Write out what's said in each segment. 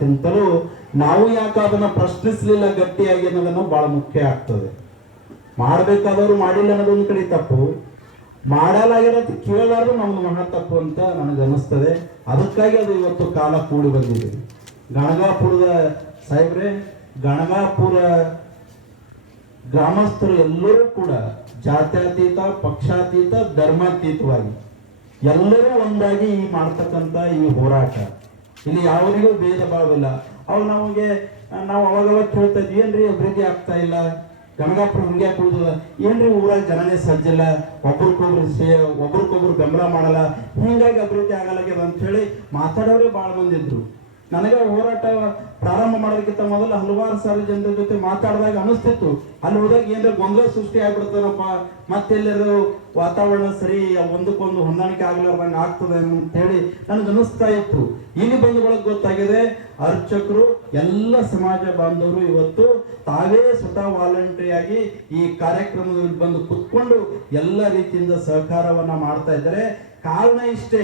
ತಿಂತಲೂ ನಾವು ಯಾಕೆ ಅದನ್ನ ಪ್ರಶ್ನಿಸ್ಲಿಲ್ಲ ಗಟ್ಟಿಯಾಗಿ ಅನ್ನೋದನ್ನು ಬಹಳ ಮುಖ್ಯ ಆಗ್ತದೆ. ಮಾಡ್ಬೇಕಾದವರು ಮಾಡಿಲ್ಲ ಅನ್ನೋದೊಂದು ಕಡೆ ತಪ್ಪು, ಮಾಡಲಾಗಿರೋದು ಕೇಳಲಾರ್ದು ನಮ್ದು ಮಹಾ ತಪ್ಪು ಅಂತ ನನಗೆ ಅನಿಸ್ತದೆ. ಅದಕ್ಕಾಗಿ ಅದು ಇವತ್ತು ಕಾಲ ಕೂಡಿ ಬಂದಿದೆ. ಗಣಗಾಪುರದ ಸಾಹೇಬ್ರೆ, ಗಣಗಾಪುರ ಗ್ರಾಮಸ್ಥರು ಎಲ್ಲರೂ ಕೂಡ ಜಾತ್ಯತೀತ, ಪಕ್ಷಾತೀತ, ಧರ್ಮಾತೀತವಾಗಿ ಎಲ್ಲರೂ ಒಂದಾಗಿ ಈ ಮಾಡ್ತಕ್ಕಂಥ ಈ ಹೋರಾಟ, ಇಲ್ಲಿ ಯಾವರಿಗೂ ಭೇದ ಭಾವ ಇಲ್ಲ. ಅವಾಗ ನಾವು ಅವಾಗವಾಗ ಕೇಳ್ತಾ ಇದ್ವಿ, ಏನ್ರಿ ಅಭಿವೃದ್ಧಿ ಆಗ್ತಾ ಇಲ್ಲ, ಗಣಗಾಪುರ ಹಿಂಗೆ ಕುಳಿದ ಏನ್ರಿ ಊರಾಗ ಜನನೇ ಸಜ್ಜಿಲ್ಲ, ಒಬ್ರಿಗೊಬ್ರು ಬೆಂಬಲ ಮಾಡಲ್ಲ, ಹಿಂಗಾಗಿ ಅಭಿವೃದ್ಧಿ ಆಗಲಾಗ್ಯದ ಅಂತ ಹೇಳಿ ಮಾತಾಡೋರೇ ಭಾಳ ಬಂದಿದ್ರು. ನನಗೆ ಹೋರಾಟ ಪ್ರಾರಂಭ ಮಾಡೋದಕ್ಕಿಂತ ಮೊದಲು ಹಲವಾರು ಸಾರಿ ಜನರ ಜೊತೆ ಮಾತಾಡಿದಾಗ ಅನಿಸ್ತಿತ್ತು, ಅಲ್ಲಿ ಹೋದಾಗ ಏನಾರ ಗೊಂದಲ ಸೃಷ್ಟಿ ಆಗ್ಬಿಡ್ತಾರಪ್ಪ, ಮತ್ತೆಲ್ಲರೂ ವಾತಾವರಣ ಸರಿ ಒಂದಕ್ಕೊಂದು ಹೊಂದಾಣಿಕೆ ಆಗ್ಲಾರ್ದಂಗೆ ಆಗ್ತದೆ ಅಂತ ಹೇಳಿ ನನಗೆ ಅನಿಸ್ತಾ ಇತ್ತು. ಇಲ್ಲಿ ಬಂಧುಗಳಿಗೆ ಗೊತ್ತಾಗಿದೆ, ಅರ್ಚಕರು ಎಲ್ಲ ಸಮಾಜ ಬಾಂಧವರು ಇವತ್ತು ತಾವೇ ಸ್ವತಃ ವಾಲಂಟರಿಯಾಗಿ ಈ ಕಾರ್ಯಕ್ರಮದಲ್ಲಿ ಬಂದು ಕುತ್ಕೊಂಡು ಎಲ್ಲ ರೀತಿಯಿಂದ ಸಹಕಾರವನ್ನ ಮಾಡ್ತಾ ಇದ್ದಾರೆ. ಕಾರಣ ಇಷ್ಟೇ,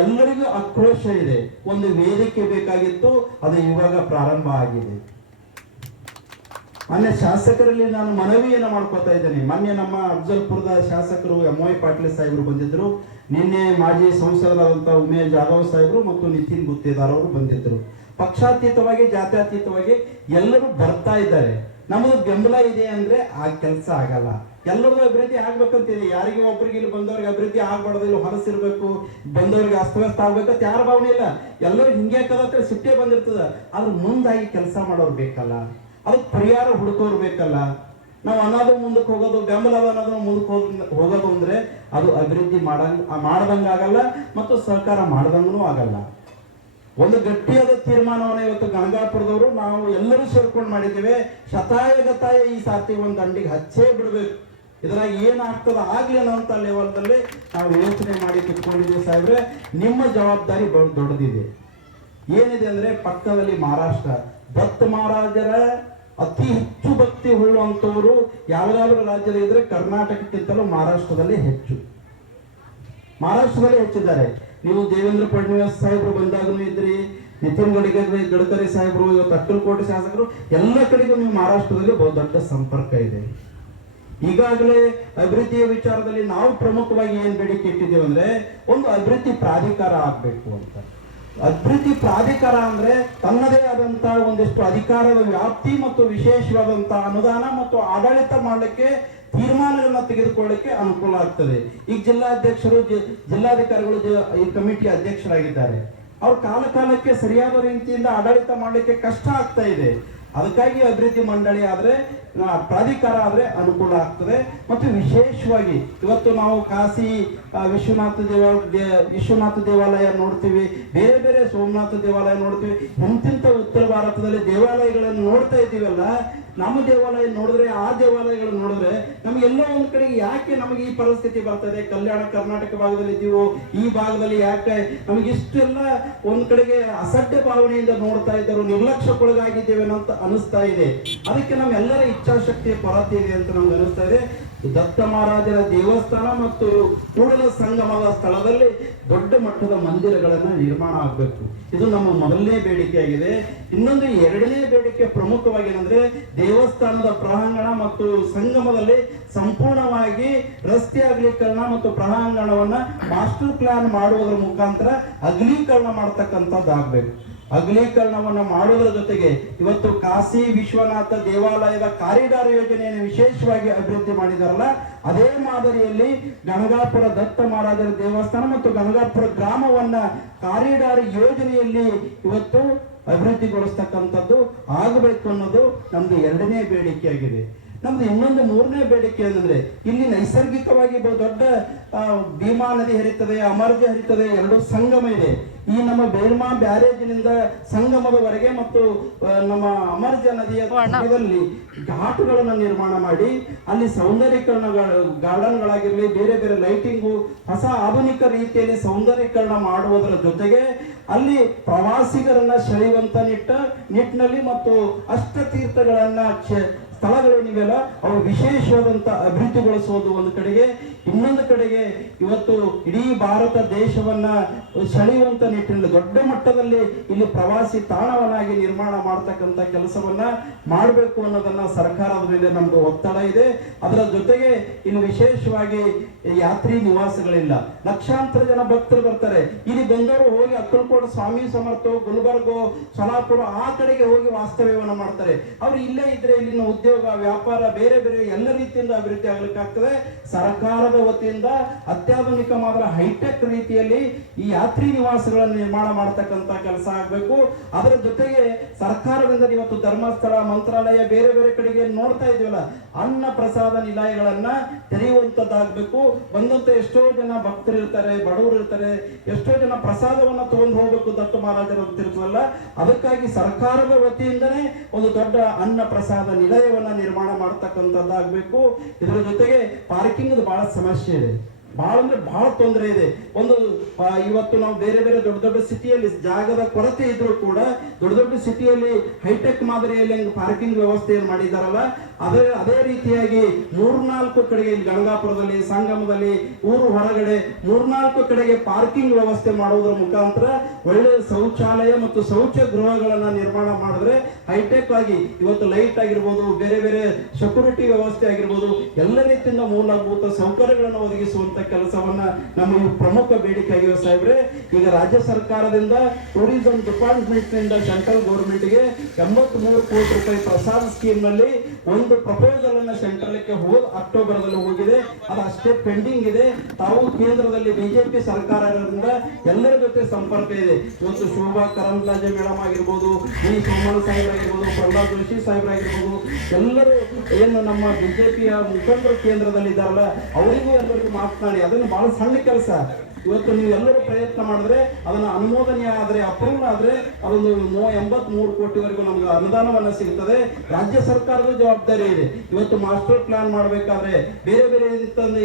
ಎಲ್ಲರಿಗೂ ಆಕ್ರೋಶ ಇದೆ. ಒಂದು ವೇದಿಕೆ ಬೇಕಾಗಿತ್ತು, ಅದು ಇವಾಗ ಪ್ರಾರಂಭ ಆಗಿದೆ. ಮೊನ್ನೆ ಶಾಸಕರಲ್ಲಿ ನಾನು ಮನವಿಯನ್ನು ಮಾಡ್ಕೋತಾ ಇದ್ದೇನೆ. ಮೊನ್ನೆ ನಮ್ಮ ಅಫಜಲ್ಪುರದ ಶಾಸಕರು MY ಪಾಟೀಲ್ ಸಾಹೇಬರು ಬಂದಿದ್ರು, ನಿನ್ನೆ ಮಾಜಿ ಸಂಸದರಾದಂತಹ ಉಮೇಶ್ ಜಾಧವ್ ಸಾಹೇಬರು ಮತ್ತು ನಿತಿನ್ ಗುತ್ತೇದಾರ್ ಅವರು ಬಂದಿದ್ರು. ಪಕ್ಷಾತೀತವಾಗಿ, ಜಾತ್ಯತೀತವಾಗಿ ಎಲ್ಲರೂ ಬರ್ತಾ ಇದ್ದಾರೆ. ನಮ್ಮದು ಬೆಂಬಲ ಇದೆ ಅಂದ್ರೆ ಆ ಕೆಲಸ ಆಗಲ್ಲ. ಎಲ್ಲರಿಗೂ ಅಭಿವೃದ್ಧಿ ಆಗ್ಬೇಕಂತಿದೆ. ಯಾರಿಗೆ ಒಬ್ಬರಿಗೆ ಇಲ್ಲಿ ಬಂದವ್ರಿಗೆ ಅಭಿವೃದ್ಧಿ ಆಗ್ಬಾರ್ದು, ಇಲ್ಲಿ ಹೊಲಸಿರ್ಬೇಕು, ಬಂದವ್ರಿಗೆ ಅಸ್ತವ್ಯಸ್ತ ಆಗ್ಬೇಕಂತ ಯಾರ ಭಾವನೆ ಇಲ್ಲ. ಎಲ್ಲರೂ ಹಿಂಗೆ ಕದತ್ರ ಸಿಟ್ಟೆ ಬಂದಿರ್ತದ. ಆದ್ರೆ ಮುಂದಾಗಿ ಕೆಲಸ ಮಾಡೋರು ಬೇಕಲ್ಲ, ಅದಕ್ಕೆ ಪರಿಹಾರ ಹುಡುಕೋರು ಬೇಕಲ್ಲ. ನಾವು ಅನ್ನೋದು ಮುಂದಕ್ಕೆ ಹೋಗೋದು, ಬೆಂಬಲ ಅನ್ನೋದು ಮುಂದಕ್ಕೆ ಹೋಗೋದು ಅಂದ್ರೆ ಅದು ಅಭಿವೃದ್ಧಿ ಮಾಡದಂಗಾಗಲ್ಲ ಮತ್ತು ಸಹಕಾರ ಮಾಡದಂಗೂ ಆಗಲ್ಲ. ಒಂದು ಗಟ್ಟಿಯಾದ ತೀರ್ಮಾನವನ್ನು ಇವತ್ತು ಗಣಗಾಪುರದವರು ನಾವು ಎಲ್ಲರೂ ಸೇರ್ಕೊಂಡು ಮಾಡಿದ್ದೇವೆ. ಶತಾಯ ಈ ಸಾರ್ತಿ ಒಂದು ದಂಡಿಗೆ ಹಚ್ಚೇ ಬಿಡ್ಬೇಕು. ಇದ್ರಾಗ ಏನಾಗ್ತದ ಆಗ್ಲಿ ಅನ್ನೋಂಥ ಲೆವೆಲ್ದಲ್ಲಿ ನಾವು ಯೋಚನೆ ಮಾಡಿ ಕುತ್ಕೊಂಡಿದ್ದೀವಿ. ಸಾಹೇಬ್ರೆ, ನಿಮ್ಮ ಜವಾಬ್ದಾರಿ ದೊಡ್ಡದಿದೆ. ಏನಿದೆ ಅಂದ್ರೆ ಪಕ್ಕದಲ್ಲಿ ಮಹಾರಾಷ್ಟ್ರ, ದತ್ತ ಮಹಾರಾಜರ ಅತಿ ಹೆಚ್ಚು ಭಕ್ತಿ ಉಳ್ಳುವಂಥವ್ರು ಯಾವುದಾದ್ರೂ ರಾಜ್ಯದ ಇದ್ರೆ ಕರ್ನಾಟಕಕ್ಕಿಂತಲೂ ಮಹಾರಾಷ್ಟ್ರದಲ್ಲಿ ಹೆಚ್ಚಿದ್ದಾರೆ. ನೀವು ದೇವೇಂದ್ರ ಫಡ್ನವೀಸ್ ಸಾಹೇಬರು ಬಂದಾಗೂ ಇದ್ರಿ, ನಿತಿನ್ ಗಡ್ಕರಿ ಸಾಹೇಬರು, ಇವತ್ತು ಅಕ್ಕಲಕೋಟೆ ಶಾಸಕರು, ಎಲ್ಲ ಕಡೆಗೂ ನೀವು ಮಹಾರಾಷ್ಟ್ರದಲ್ಲಿ ದೊಡ್ಡ ಸಂಪರ್ಕ ಇದೆ. ಈಗಾಗಲೇ ಅಭಿವೃದ್ಧಿಯ ವಿಚಾರದಲ್ಲಿ ನಾವು ಪ್ರಮುಖವಾಗಿ ಏನ್ ಬೇಡಿಕೆ ಇಟ್ಟಿದ್ದೇವೆ ಅಂದ್ರೆ, ಒಂದು ಅಭಿವೃದ್ಧಿ ಪ್ರಾಧಿಕಾರ ಆಗ್ಬೇಕು ಅಂತ. ಅಭಿವೃದ್ಧಿ ಪ್ರಾಧಿಕಾರ ಅಂದ್ರೆ ತನ್ನದೇ ಆದಂತಹ ಒಂದಿಷ್ಟು ಅಧಿಕಾರದ ವ್ಯಾಪ್ತಿ ಮತ್ತು ವಿಶೇಷವಾದಂತಹ ಅನುದಾನ ಮತ್ತು ಆಡಳಿತ ಮಾಡಲಿಕ್ಕೆ, ತೀರ್ಮಾನಗಳನ್ನ ತೆಗೆದುಕೊಳ್ಳಲಿಕ್ಕೆ ಅನುಕೂಲ ಆಗ್ತದೆ. ಈಗ ಜಿಲ್ಲಾಧಿಕಾರಿಗಳು ಈ ಕಮಿಟಿಯ ಅಧ್ಯಕ್ಷರಾಗಿದ್ದಾರೆ. ಅವ್ರು ಕಾಲಕ್ಕೆ ಸರಿಯಾದ ರೀತಿಯಿಂದ ಆಡಳಿತ ಮಾಡಲಿಕ್ಕೆ ಕಷ್ಟ ಆಗ್ತಾ ಇದೆ. ಅದಕ್ಕಾಗಿ ಅಭಿವೃದ್ಧಿ ಮಂಡಳಿ ಆದ್ರೆ, ಪ್ರಾಧಿಕಾರ ಆದ್ರೆ ಅನುಕೂಲ ಆಗ್ತದೆ. ಮತ್ತು ವಿಶೇಷವಾಗಿ ಇವತ್ತು ನಾವು ಕಾಶಿ ವಿಶ್ವನಾಥ ದೇವಾಲಯ ನೋಡ್ತೀವಿ, ಬೇರೆ ಬೇರೆ ಸೋಮನಾಥ ದೇವಾಲಯ ನೋಡ್ತೀವಿ. ಇಂತಿಂತ ಉತ್ತರ ಭಾರತದಲ್ಲಿ ದೇವಾಲಯಗಳನ್ನು ನೋಡ್ತಾ ಇದ್ದೀವಲ್ಲ, ನಮ್ಮ ದೇವಾಲಯ ನೋಡಿದ್ರೆ, ಆ ದೇವಾಲಯಗಳು ನೋಡಿದ್ರೆ ನಮಗೆಲ್ಲೋ ಒಂದ್ ಕಡೆ ಯಾಕೆ ನಮಗೆ ಈ ಪರಿಸ್ಥಿತಿ ಬರ್ತದೆ? ಕಲ್ಯಾಣ ಕರ್ನಾಟಕ ಭಾಗದಲ್ಲಿ ಇದ್ದೀವೋ, ಈ ಭಾಗದಲ್ಲಿ ಯಾಕೆ ನಮಗೆ ಇಷ್ಟೆಲ್ಲ ಒಂದ್ ಕಡೆಗೆ ಅಸಡ್ಡೆ ಭಾವನೆಯಿಂದ ನೋಡ್ತಾ ಇದ್ದರು, ನಿರ್ಲಕ್ಷ್ಯಕ್ಕೊಳಗಾಗಿದ್ದೇವೆ ಅಂತ ಅನಿಸ್ತಾ ಇದೆ. ಅದಕ್ಕೆ ನಮ್ಮೆಲ್ಲರ ಇಚ್ಛಾಶಕ್ತಿಯ ಕೊರತೆ ಇದೆ ಅಂತ ನಮ್ಗೆ ಅನಿಸ್ತಾ ಇದೆ. ದತ್ತ ಮಹಾರಾಜರ ದೇವಸ್ಥಾನ ಮತ್ತು ಕೂಡಲ ಸಂಗಮದ ಸ್ಥಳದಲ್ಲಿ ದೊಡ್ಡ ಮಟ್ಟದ ಮಂದಿರಗಳನ್ನು ನಿರ್ಮಾಣ ಆಗಬೇಕು. ಇದು ನಮ್ಮ ಮೊದಲನೇ ಬೇಡಿಕೆಯಾಗಿದೆ. ಇನ್ನೊಂದು ಎರಡನೇ ಬೇಡಿಕೆ ಪ್ರಮುಖವಾಗಿ ಏನಂದ್ರೆ, ದೇವಸ್ಥಾನದ ಪ್ರಾಂಗಣ ಮತ್ತು ಸಂಗಮದಲ್ಲಿ ಸಂಪೂರ್ಣವಾಗಿ ರಸ್ತೆ ಅಗಲೀಕರಣ ಮತ್ತು ಪ್ರಾಂಗಣವನ್ನ ಮಾಸ್ಟರ್ ಪ್ಲಾನ್ ಮಾಡುವುದರ ಮುಖಾಂತರ ಅಗಲೀಕರಣ ಮಾಡತಕ್ಕಂಥದ್ದಾಗಬೇಕು. ಅಗಲೀಕರಣವನ್ನು ಮಾಡುವುದರ ಜೊತೆಗೆ ಇವತ್ತು ಕಾಶಿ ವಿಶ್ವನಾಥ ದೇವಾಲಯದ ಕಾರಿಡಾರ್ ಯೋಜನೆಯನ್ನು ವಿಶೇಷವಾಗಿ ಅಭಿವೃದ್ಧಿ ಮಾಡಿದಾರಲ್ಲ, ಅದೇ ಮಾದರಿಯಲ್ಲಿ ಗಣಗಾಪುರ ದತ್ತ ಮಹಾರಾಜರ ದೇವಸ್ಥಾನ ಮತ್ತು ಗಣಗಾಪುರ ಗ್ರಾಮವನ್ನ ಕಾರಿಡಾರ್ ಯೋಜನೆಯಲ್ಲಿ ಇವತ್ತು ಅಭಿವೃದ್ಧಿಗೊಳಿಸ್ತಕ್ಕಂಥದ್ದು ಆಗಬೇಕು ಅನ್ನೋದು ನಮ್ದು ಎರಡನೇ ಬೇಡಿಕೆಯಾಗಿದೆ. ನಮ್ದು ಇನ್ನೊಂದು ಮೂರನೇ ಬೇಡಿಕೆ ಏನಂದ್ರೆ, ಇಲ್ಲಿ ನೈಸರ್ಗಿಕವಾಗಿ ದೊಡ್ಡ ಭೀಮಾ ನದಿ ಹರಿತದೆ, ಅಮರ್ಜ ಹರಿತದೆ, ಎರಡು ಸಂಗಮ ಇದೆ. ಈ ನಮ್ಮ ಬೇಲ್ಮಾ ಬ್ಯಾರೇಜಿನಿಂದ ಸಂಗಮದವರೆಗೆ ಮತ್ತು ನಮ್ಮ ಅಮರ್ಜ ನದಿಯ ಭಾಗದಲ್ಲಿ ಘಾಟುಗಳನ್ನು ನಿರ್ಮಾಣ ಮಾಡಿ, ಅಲ್ಲಿ ಸೌಂದರ್ಯೀಕರಣ ಗಾರ್ಡನ್ಗಳಾಗಿರ್ಲಿ, ಬೇರೆ ಬೇರೆ ಲೈಟಿಂಗು, ಹೊಸ ಆಧುನಿಕ ರೀತಿಯಲ್ಲಿ ಸೌಂದರ್ಯೀಕರಣ ಮಾಡುವುದರ ಜೊತೆಗೆ ಅಲ್ಲಿ ಪ್ರವಾಸಿಗರನ್ನ ಸೆಳೆಯುವಂತ ನಿಟ್ಟಿನಲ್ಲಿ ಮತ್ತು ಅಷ್ಟತೀರ್ಥಗಳನ್ನ ಸ್ಥಳಗಳೇನಿವೆಲ್ಲ ಅವು ವಿಶೇಷವಾದಂತ ಅಭಿವೃದ್ಧಿಗೊಳಿಸುವುದು ಒಂದು ಕಡೆಗೆ, ಇನ್ನೊಂದು ಕಡೆಗೆ ಇವತ್ತು ಇಡೀ ಭಾರತ ದೇಶವನ್ನ ಸೆಳೆಯುವಂತ ನಿಟ್ಟಿನಲ್ಲಿ ದೊಡ್ಡ ಮಟ್ಟದಲ್ಲಿ ಇಲ್ಲಿ ಪ್ರವಾಸಿ ತಾಣವನ್ನಾಗಿ ನಿರ್ಮಾಣ ಮಾಡ್ತಕ್ಕಂಥ ಕೆಲಸವನ್ನ ಮಾಡಬೇಕು ಅನ್ನೋದನ್ನ ಸರ್ಕಾರದ ಮೇಲೆ ನಮ್ದು ಒತ್ತಡ ಇದೆ. ಅದರ ಜೊತೆಗೆ ಇನ್ನು ವಿಶೇಷವಾಗಿ ಯಾತ್ರಿ ನಿವಾಸಗಳಿಲ್ಲ. ಲಕ್ಷಾಂತರ ಜನ ಭಕ್ತರು ಬರ್ತಾರೆ. ಇಲ್ಲಿ ಬಂದವರು ಹೋಗಿ ಅಕ್ಕಲಕೋಟ ಸ್ವಾಮಿ ಸಮರ್ಥ, ಗುಲ್ಬರ್ಗೋ, ಸೊಲಾಪುರ ಆ ಕಡೆಗೆ ಹೋಗಿ ವಾಸ್ತವ್ಯವನ್ನ ಮಾಡ್ತಾರೆ. ಅವ್ರು ಇಲ್ಲೇ ಇದ್ರೆ ಇಲ್ಲಿನ ಉದ್ಯೋಗ, ವ್ಯಾಪಾರ, ಬೇರೆ ಬೇರೆ ಎಲ್ಲ ರೀತಿಯಿಂದ ಅಭಿವೃದ್ಧಿ ಆಗ್ಲಿಕ್ಕಾಗ್ತದೆ. ಸರ್ಕಾರದ ವತಿಯಿಂದ ಅತ್ಯಾಧುನಿಕ ಮಾತ್ರ ಹೈಟೆಕ್ ರೀತಿಯಲ್ಲಿ ಈ ಯಾತ್ರಿ ನಿವಾಸಗಳನ್ನು ನಿರ್ಮಾಣ ಮಾಡತಕ್ಕಂತ ಕೆಲಸ ಆಗ್ಬೇಕು. ಅದರ ಜೊತೆಗೆ ಸರ್ಕಾರದಿಂದ ಇವತ್ತು ಧರ್ಮಸ್ಥಳ, ಮಂತ್ರಾಲಯ, ಬೇರೆ ಬೇರೆ ಕಡೆಗೆ ನೋಡ್ತಾ ಇದೀವಲ್ಲ, ಅನ್ನ ಪ್ರಸಾದ ನಿಲಯಗಳನ್ನ ತೆರೆಯುವಂತದ್ದಾಗಬೇಕು. ಬಂದಂತ ಎಷ್ಟೋ ಜನ ಭಕ್ತರು ಇರ್ತಾರೆ, ಬಡವರು ಇರ್ತಾರೆ, ಎಷ್ಟೋ ಜನ ಪ್ರಸಾದವನ್ನ ತಗೊಂಡು ಹೋಗ್ಬೇಕು ದತ್ತ ಮಹಾರಾಜರು ಅಂತಿರ್ತವಲ್ಲ, ಅದಕ್ಕಾಗಿ ಸರ್ಕಾರದ ವತಿಯಿಂದನೇ ಒಂದು ದೊಡ್ಡ ಅನ್ನ ಪ್ರಸಾದ ನಿಲಯವನ್ನ ನಿರ್ಮಾಣ ಮಾಡತಕ್ಕಂಥದ್ದಾಗಬೇಕು. ಇದರ ಜೊತೆಗೆ ಪಾರ್ಕಿಂಗ್ ಬಹಳ ಸಮಸ್ಯೆ ಇದೆ, ಬಹಳ ಅಂದ್ರೆ ಬಹಳ ತೊಂದರೆ ಇದೆ. ಒಂದು ಇವತ್ತು ನಾವು ಬೇರೆ ಬೇರೆ ದೊಡ್ಡ ದೊಡ್ಡ ಸಿಟಿಯಲ್ಲಿ ಜಾಗದ ಕೊರತೆ ಇದ್ರೂ ಕೂಡ ದೊಡ್ಡ ದೊಡ್ಡ ಸಿಟಿಯಲ್ಲಿ ಹೈಟೆಕ್ ಮಾದರಿಯಲ್ಲಿ ಹೆಂಗ್ ಪಾರ್ಕಿಂಗ್ ವ್ಯವಸ್ಥೆಯನ್ನು ಮಾಡಿದಾರಲ್ಲ, ಅದೇ ರೀತಿಯಾಗಿ 3-4 ಕಡೆಗೆ ಇಲ್ಲಿ ಗಂಗಾಪುರದಲ್ಲಿ, ಸಂಗಮದಲ್ಲಿ, ಊರು ಹೊರಗಡೆ 3-4 ಕಡೆಗೆ ಪಾರ್ಕಿಂಗ್ ವ್ಯವಸ್ಥೆ ಮಾಡುವುದರ ಮುಖಾಂತರ ಒಳ್ಳೆ ಶೌಚಾಲಯ ಮತ್ತು ಶೌಚ ಗೃಹಗಳನ್ನ ನಿರ್ಮಾಣ ಮಾಡಿದ್ರೆ ಹೈಟೆಕ್ ಆಗಿ ಇವತ್ತು ಲೈಟ್ ಆಗಿರ್ಬೋದು, ಬೇರೆ ಬೇರೆ ಸೆಕ್ಯೂರಿಟಿ ವ್ಯವಸ್ಥೆ ಆಗಿರ್ಬೋದು, ಎಲ್ಲ ರೀತಿಯಿಂದ ಮೂಲಭೂತ ಸೌಕರ್ಯಗಳನ್ನು ಒದಗಿಸುವಂತ ಕೆಲಸವನ್ನ ನಮ್ಮ ಪ್ರಮುಖ ಬೇಡಿಕೆ ಆಗಿವೆ ಸಾಹೇಬ್ರೆ. ಈಗ ರಾಜ್ಯ ಸರ್ಕಾರದಿಂದ ಟೂರಿಸಂ ಡಿಪಾರ್ಟ್ಮೆಂಟ್ ನಿಂದ ಸೆಂಟ್ರಲ್ ಗೌರ್ಮೆಂಟ್ ಗೆ 83 ಕೋಟಿ ರೂಪಾಯಿ ಪ್ರಸಾದ್ ಸ್ಕೀಮ್ ನಲ್ಲಿ ಒಂದು ಪ್ರಪೋಸಲ್ ಅನ್ನ ಸೆಂಟ್ರಲ್ಗೆ ಅಕ್ಟೋಬರ್ದಲ್ಲಿ ಹೋಗಿದೆ. ಅದು ಅಷ್ಟೇ ಪೆಂಡಿಂಗ್ ಇದೆ. ತಾವು ಕೇಂದ್ರದಲ್ಲಿ ಬಿಜೆಪಿ ಸರ್ಕಾರ ಇರೋದ್ರಿಂದ ಎಲ್ಲರ ಜೊತೆ ಸಂಪರ್ಕ ಇದೆ. ಇವತ್ತು ಶೋಭಾ ಕರಂದ್ಲಾಜೆ ಮೇಡಮ್ ಆಗಿರ್ಬೋದು, ವಿ ಸೋಮಣ್ಣ ಸಾಹೇಬ್ರ ಆಗಿರ್ಬೋದು, ಪ್ರಹ್ಲಾದ್ ಜೋಶಿ ಸಾಹೇಬ್ರ ಆಗಿರ್ಬೋದು, ಎಲ್ಲರೂ ಏನು ನಮ್ಮ ಬಿಜೆಪಿಯ ಮುಖಂಡರು ಕೇಂದ್ರದಲ್ಲಿ ಇದ್ದಾರಲ್ಲ, ಅವರಿಗೂ ಎಲ್ಲರಿಗೂ ಮಾತನಾಡಿ ಅದನ್ನು ಬಹಳ ಸಣ್ಣ ಕೆಲಸ. ಇವತ್ತು ನೀವು ಎಲ್ಲರೂ ಪ್ರಯತ್ನ ಮಾಡಿದ್ರೆ ಅದನ್ನ ಅನುಮೋದನೆ ಆದ್ರೆ, ಅಪ್ರೂವಲ್ ಆದ್ರೆ ಅದೊಂದು 83 ಕೋಟಿವರೆಗೂ ನಮ್ಗೆ ಅನುದಾನವನ್ನ ಸಿಗುತ್ತದೆ. ರಾಜ್ಯ ಸರ್ಕಾರದ ಜವಾಬ್ದಾರಿ ಇದೆ. ಇವತ್ತು ಮಾಸ್ಟರ್ ಪ್ಲಾನ್ ಮಾಡಬೇಕಾದ್ರೆ ಬೇರೆ ಬೇರೆ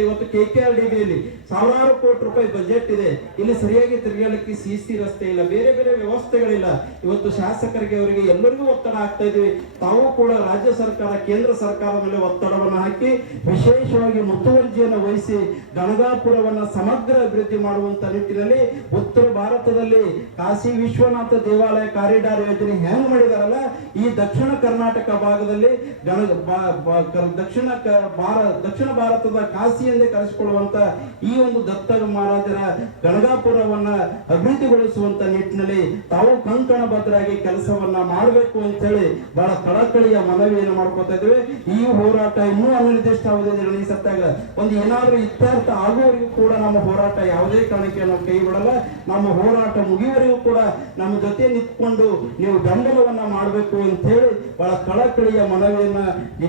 ಇವತ್ತು KKRDBಯಲ್ಲಿ ಸಾವಿರಾರು ಕೋಟಿ ರೂಪಾಯಿ ಬಜೆಟ್ ಇದೆ. ಇಲ್ಲಿ ಸರಿಯಾಗಿ ತಿರುಗಾಡಲಿಕ್ಕೆ CC ರಸ್ತೆ ಇಲ್ಲ, ಬೇರೆ ಬೇರೆ ವ್ಯವಸ್ಥೆಗಳಿಲ್ಲ. ಇವತ್ತು ಶಾಸಕರಿಗೆ ಅವರಿಗೆ ಎಲ್ಲರಿಗೂ ಒತ್ತಡ ಆಗ್ತಾ ಇದೀವಿ. ತಾವು ಕೂಡ ರಾಜ್ಯ ಸರ್ಕಾರ, ಕೇಂದ್ರ ಸರ್ಕಾರದ ಮೇಲೆ ಒತ್ತಡವನ್ನು ಹಾಕಿ ವಿಶೇಷವಾಗಿ ಮುತುವರ್ಜಿಯನ್ನು ವಹಿಸಿ ಗಣಗಾಪುರವನ್ನ ಸಮಗ್ರ ಅಭಿವೃದ್ಧಿ ಮಾಡುವಂತ ನಿಟ್ಟಿನಲ್ಲಿ ಉತ್ತರ ಭಾರತದಲ್ಲಿ ಕಾಶಿ ವಿಶ್ವನಾಥ ದೇವಾಲಯ ಕಾರಿಡಾರ್ ಯೋಜನೆ ಹೆಂಗ್ ಮಾಡಿದಾರಲ್ಲ, ಈ ದಕ್ಷಿಣ ಕರ್ನಾಟಕ ಭಾಗದಲ್ಲಿ ದಕ್ಷಿಣ ಭಾರತದ ಕಾಶಿ ಎಂದೇ ಕರೆಸಿಕೊಳ್ಳುವಂತ ಈ ಒಂದು ದತ್ತ ಮಹಾರಾಜರ ಗಣಗಾಪುರವನ್ನ ಅಭಿವೃದ್ಧಿಗೊಳಿಸುವಂತ ನಿಟ್ಟಿನಲ್ಲಿ ತಾವು ಕಂಕಣ ಬದ್ಧರಾಗಿ ಕೆಲಸವನ್ನ ಮಾಡಬೇಕು ಅಂತ ಹೇಳಿ ಬಹಳ ಕಳಕಳಿಯ ಮನವಿಯನ್ನು ಮಾಡ್ಕೊತಾ ಇದ್ದೇವೆ. ಈ ಹೋರಾಟ ಇನ್ನೂ ಅನಿರ್ದಿಷ್ಟ ಅವಧಿಯಲ್ಲಿ ನಡೆಸತ್ತಾಗ ಒಂದು ಏನಾದ್ರೂ ಇತ್ಯರ್ಥ ಆಗುವವರೆಗೂ ಕೂಡ ನಮ್ಮ ಹೋರಾಟ ಯಾವುದೇ ಕಾರಣಕ್ಕೆ ನಾವು ಕೈ ಬಿಡಲ್ಲ. ನಮ್ಮ ಹೋರಾಟ ಮುಗಿಯುವವರೆಗೂ ಕೂಡ ನಮ್ಮ ಜೊತೆ ನಿಂತ್ಕೊಂಡು ನೀವು ಬೆಂಬಲವನ್ನ ಮಾಡಬೇಕು ಅಂತ ಹೇಳಿ ಬಹಳ ಕಳಕಳಿಯ ಮನವಿಯನ್ನ ಇಡೀ